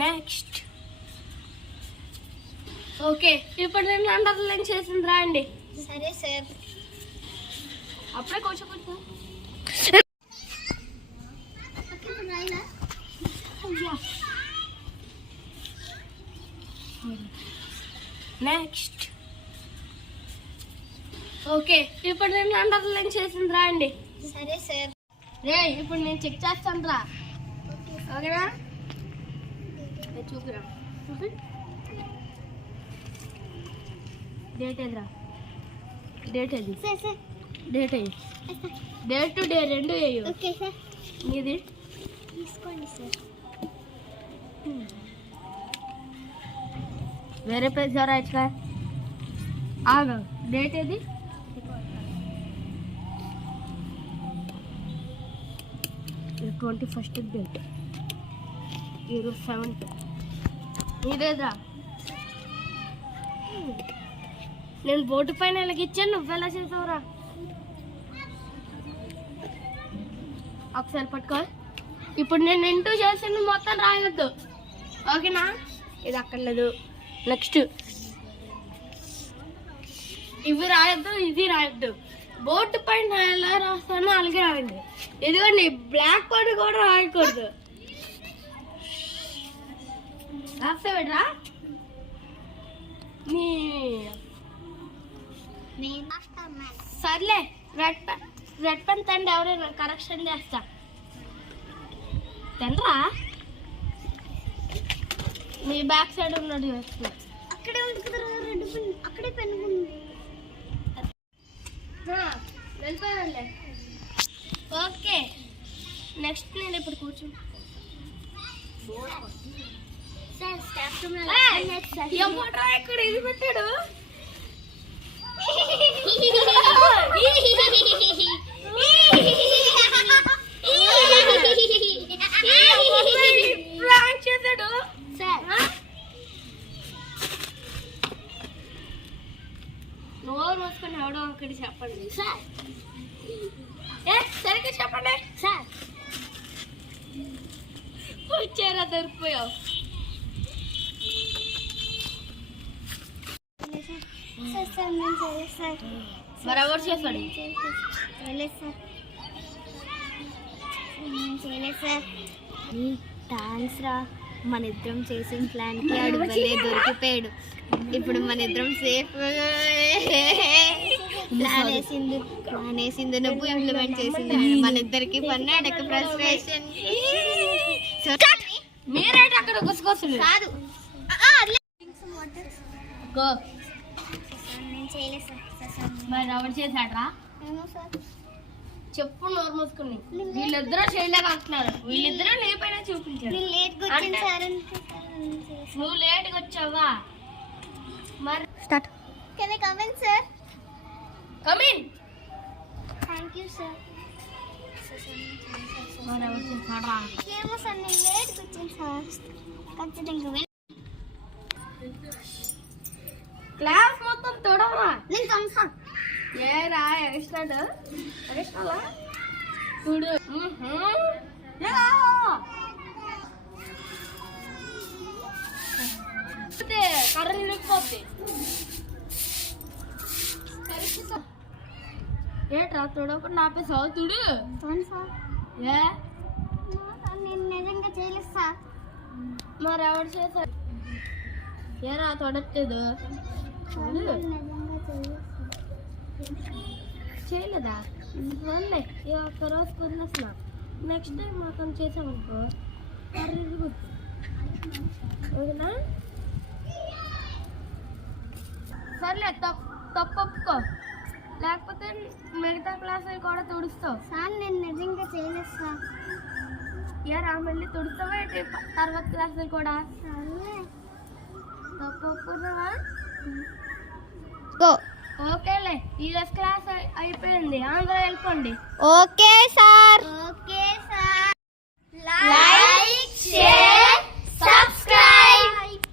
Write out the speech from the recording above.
Next okay ఇప్పుడు నేను underline చేసింది రాయండి. సరే సార్. అప్పుడే కూర్చోబెట్టు. నెక్స్ట్ ఓకే ఇప్పుడు నేను అండర్లైన్ చేసింది రాయండి. సరే సార్. రే ఇప్పుడు నేను చెక్ చేస్తాను రా. ఓకేనా? చూపిరా. చూపి. డేట్ ఏదిరా? డేట్ ఏది? డేట్ అయ్యి. డేట్ టు డే రెండు వేయు. Okay sir. నీది తీసుకోండి సార్. వేరే పేజ్ రాయచ్చుగా. ఆగు. డేట్ ఏది? 21st date. 7th. నీదేదా? నేను బోర్డు పైన ఇచ్చాను, నువ్వెలా చేసావురా? ఒకసారి పట్టుకో. ఇప్పుడు నేను ఇంటూ చేసాను మొత్తం రాయొద్దు. ఓకేనా? ఇది అక్కర్లేదు. నెక్స్ట్ ఇవి రాయొద్దు, ఇది రాయొద్దు. బోర్డు పైన ఎలా రాస్తానో అలాగే రాయండి. ఇదిగోండి బ్లాక్ బోర్డు కూడా రాయకూడదు. రాస్తావేట్రా? సర్లే రెడ్ పెన్ తండి, ఎవరైనా కరెక్షన్ చేస్తా. తండ్రా మీ బ్యాక్ సైడ్ ఉన్నాడు. అక్కడే ఉంది కదా రెడ్ పెన్, అక్కడే పెన్ ఉంది. వెళ్ళిపోయాలే. ఓకే నెక్స్ట్ నేను ఇప్పుడు కూర్చుంటా. సార్ స్టాప్ ఏమోట్రా ఇక్కడ ఇది పెట్టాడు. ప్రాంక్ చేశాడు సార్. నోరు మూసుకొని ఎవడో ఒకటి చెప్పండి సార్ సరిగ్గా చెప్పండి సార్ వచ్చారా దొరికిపోయావు. సార్ సార్ నేను చేయలేదు సార్. మరి ఎవరు చేశాడు? చేయలేదు సార్. నేను చేయలేదు సార్. థ్యాంక్స్ రా, మన ఇద్దరం చేసిన ప్లాన్కి అడుగులే దొరికిపోయాడు. ఇప్పుడు మన ఇద్దరం సేఫ్. ప్లాన్ వేసింది నువ్వు, ఇంప్లిమెంట్ చేసింది నేను. మన ఇద్దరికి పన్నాడక ఫ్రస్ట్రేషన్. మీరైతే అక్కడ గుసగొస్తుంది కాదు. నేను చేయలేదు సార్. మరి ఎవరు చేశాడ్రా? చెప్పు నోరు మూసుకుని. వీళ్ళిద్దరూ చేయలేదు అంటున్నారు. వీళ్ళిద్దరూ నీ పైన చూపించారు. నువ్వు లేట్గా వచ్చావా? మరి start. Can I come in sir? Come in. Thank you sir. మరి ఎవరు చేశాడ్రా? ఏమో సార్, నేను లేట్గా వచ్చాను సార్. ఖచ్చితంగా క్లాస్ మొత్తం తొడవరా? నేను కమ్ సార్. ఏరా ఎగస్ట్రాడు? ఎగస్ట్రాలా? చూడు. కర్ర నిలిగిపోద్ది. ఏట్రా తొడవకుండా ఆపేసావు? చూడు. అవును సార్. ఏ నేను నిజంగా చేయలేదు సార్. మరి ఎవరు చేశారు? ఏరా తొడట్లేదు? చూడు. నిజంగా చేయలేదు చేయలేదా? వల్లే ఈ ఒక్కరోజు కుదిలేసిన. నెక్స్ట్ టైం మాత్రం చేసామనుకో కర్రీ ఇరుగుద్ది. ఓకేనా? సర్లే తప్పొప్పుకో, లేకపోతే మిగతా క్లాసులు కూడా తుడుస్తావు. సార్ నేను నిజంగా చేయలేదు సార్. ఏరా మళ్ళీ తుడుస్తావా ఏంటి తర్వాత క్లాసులు కూడా? సర్లే. తప్పొప్పుకున్నావా? గో. ఓకేలే, ఈరోజు క్లాస్ అయిపోయింది. అందరూ వెళ్ళిపోండి. Okay sir. Okay sir.